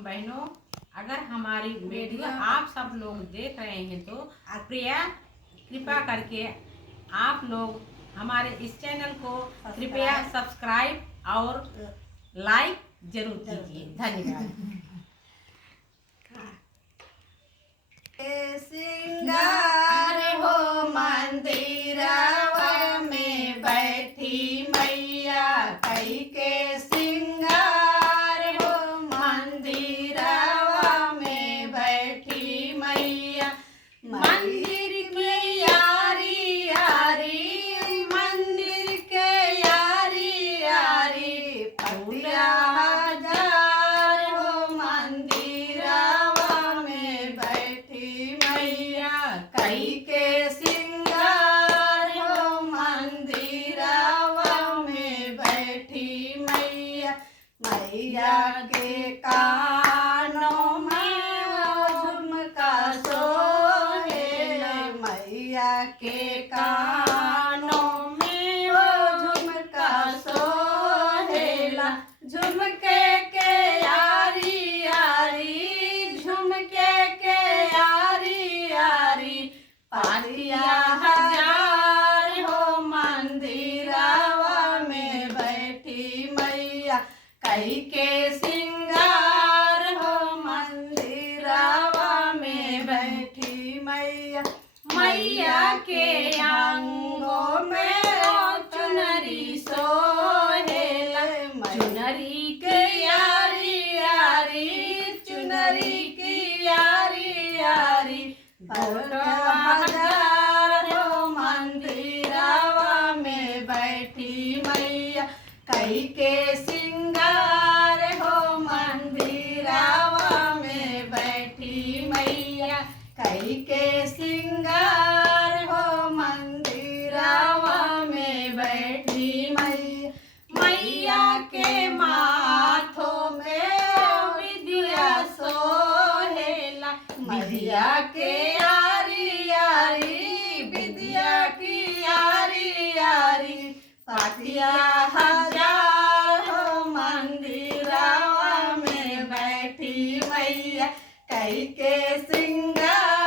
बहनों, अगर हमारी वीडियो आप सब लोग देख रहे हैं तो कृपा करके आप लोग हमारे इस चैनल को कृपया सब्सक्राइब और लाइक जरूर कीजिए। धन्यवाद। सिंगार हो मंदिरवा में बैठी मैया कई के सिंगार हो मंदिरवा में बैठी मैया मंदिर के यारी यारी मंदिर के यारी यारी पतिया हजार हो मंदिरवा में बैठी मैया कई के सिंगार हो मंदिरवा में बैठी मैया मैया के कानों में झुमका सोहेला मैया के कानों में वो झुमका सोहेला झुमके के यारी यारी झुमके के यारी यारी पातिया हजार हो मंदिरवा में बैठी मैया कई के सिंगार हो मंदिरवा में बैठी मैया मैया के अंगों में चुनरी सोहेला चुनरी के यारी यारी चुनरी की यारी यारी हजार हो मंदिरवा में बैठी मैया कई के सिंगार हो मंदिरवा में बैठी मैया कई के सिंगार हो मंदिरवा में बैठी मैया मैया के माथों में विद्या सोहेला विद्या के यारी यारी विद्या की यारी यारी पातिया हजार हो मंदिरवा में बैठी मैया कई के सिंगार